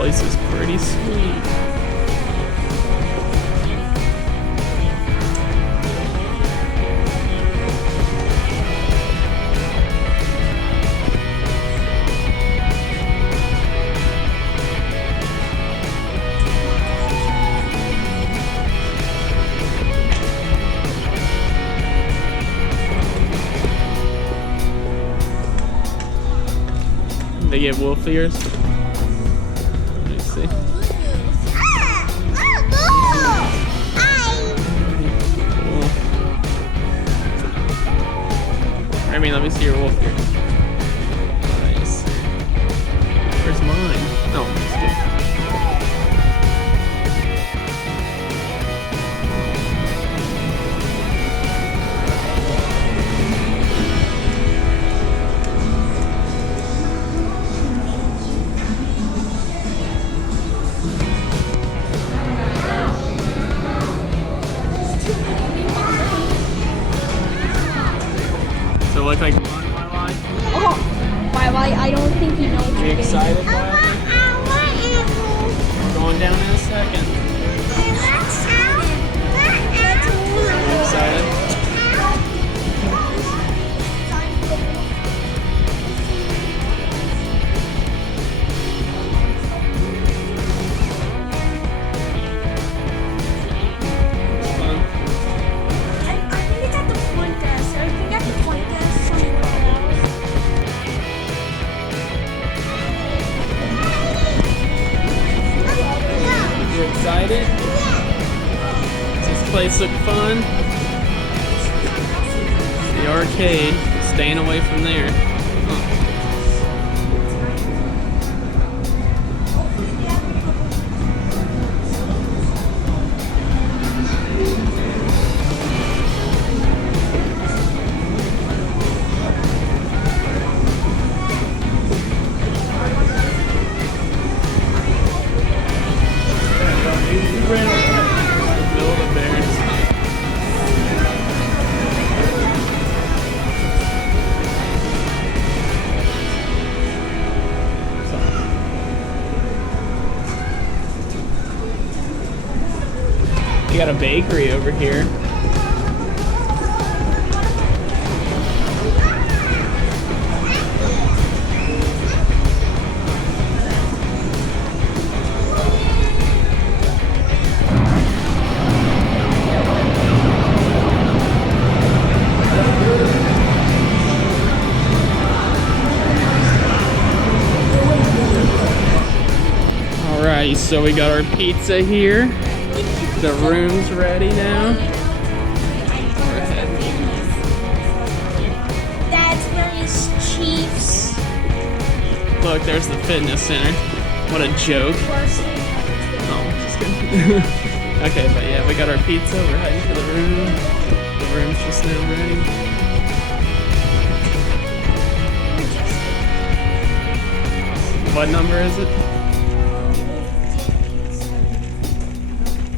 place is pretty sweet. They get wolf ears. Let me see. Cool. I mean, let me see your wolf ear. Nice. Where's mine? Oh, that's good. Look like fun, Wai-Wai? Oh, Wai-Wai, I don't think you know what Are you you're excited, Wai-Wai? We're going down in a second. Are you excited? Excited? Does this place look fun? The arcade. Staying away from there. Huh. You got a bakery over here. Alright, so we got our pizza here. The room's ready now. That's where his Chiefs. Look, there's the fitness center. What a joke. Oh, just kidding. Okay, but yeah, we got our pizza. We're heading to the room. The room's just now ready. What number is it?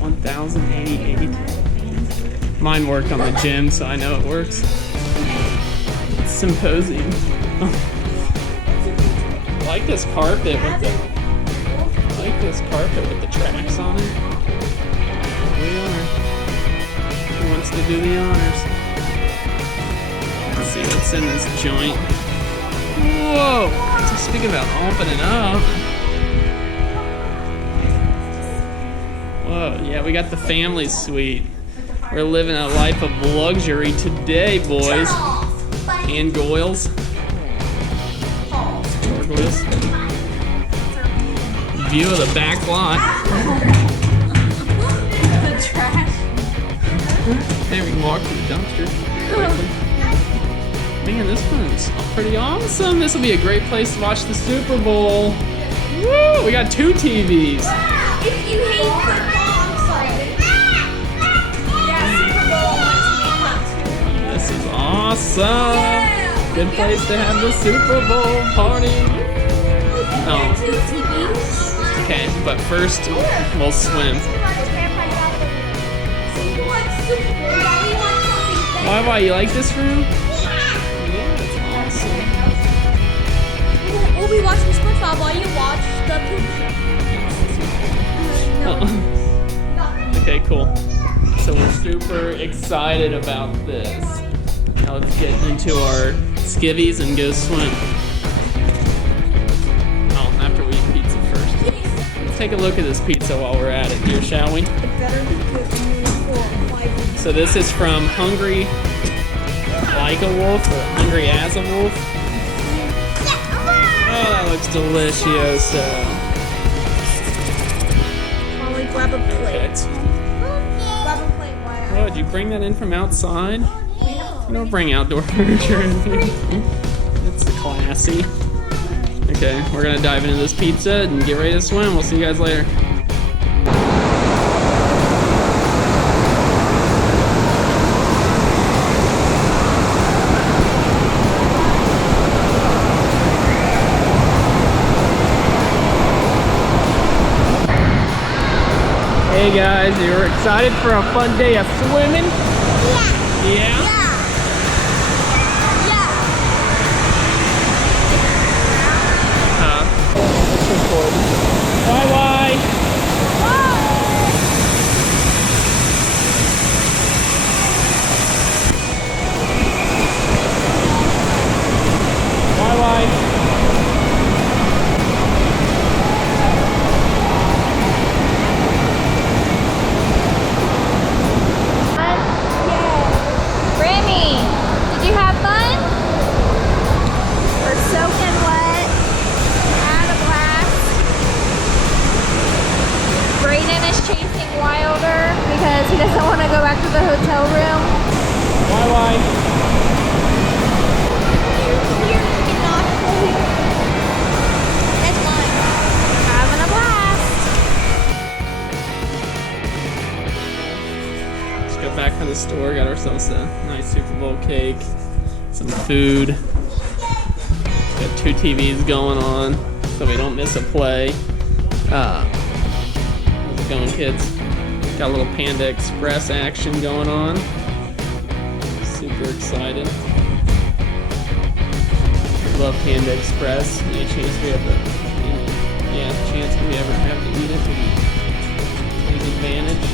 1088. Mine worked on the gym, so I know it works. It's symposium. I like this carpet with the tracks on it. Here we are. Who wants to do the honors? Let's see what's in this joint. Whoa! Just speaking about opening up. Whoa, yeah, we got the family suite. We're living a life of luxury today, boys. And Goyles. Gargoyles. View of the back lot. The trash. Hey, we can walk to the dumpster quickly. Man, this one's pretty awesome. This will be a great place to watch the Super Bowl. Woo! We got 2 TVs. If you hate football, I'm sorry. Yeah, Superbowl. This is awesome. Yeah. Good place to have the Super Bowl party. Oh. 2 TVs. Okay, but first we'll swim. Wai-Wai, you like this room? Yeah, it's awesome. We'll be watching SpongeBob while you watch the poop show. cool. So we're super excited about this. Now let's get into our skivvies and go swim. Oh, after we eat pizza first. Let's take a look at this pizza while we're at it here, shall we? It better be good for 5 So this is from Hungry Like a Wolf or Hungry as a Wolf. Oh, that looks delicious. Molly, grab a plate. Okay. Grab a plate, Wyatt. Oh, did you bring that in from outside? You don't bring outdoor furniture in here. It's classy. Okay, we're gonna dive into this pizza and get ready to swim. We'll see you guys later. Hey guys, you're excited for a fun day of swimming? Yeah? Huh? It's recording. Bye bye! Bye bye! Remy, did you have fun? We're soaking wet. Had a blast. Brayden is chasing Wilder because he doesn't want to go back to the hotel room. Bye bye! That's mine. Having a blast. Let's go back to the store, got ourselves a nice Super Bowl cake, some food. Got 2 TVs going on so we don't miss a play. How's it going, kids? Got a little Panda Express action going on. Super excited. Love Panda Express. Any chance we ever have to eat it, we take advantage.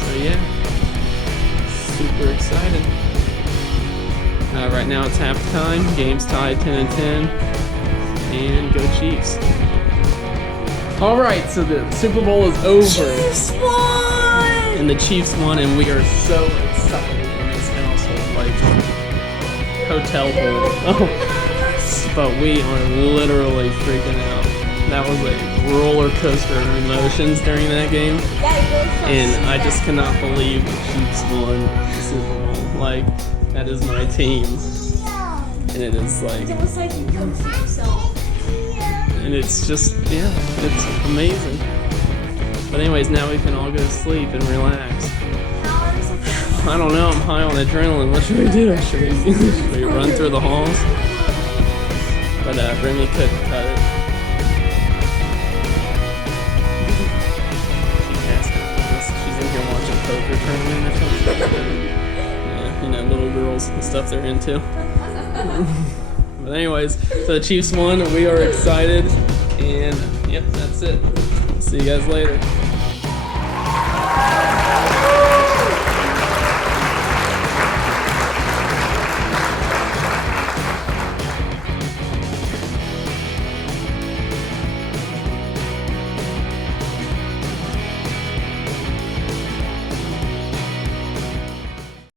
So yeah, super excited. Right now it's halftime. Game's tied 10-10, and go Chiefs! All right, so the Super Bowl is over. Chiefs won! And the Chiefs won, and we are so excited in this household, like hotel hold. Oh, but we are literally freaking out. That was a roller coaster of emotions during that game, and I just cannot believe the Chiefs won the Super Bowl. Like, that is my team, and it is like, It was like you come for yourself. and it's just, yeah, it's amazing. But anyways, now we can all go to sleep and relax. I don't know, I'm high on adrenaline. What should we do? Should we run through the halls? But Remy couldn't cut it. She's in here watching poker tournament or something. Yeah, you know, little girls and stuff they're into. But anyways, so the Chiefs won and we are excited. And yep, that's it. See you guys later.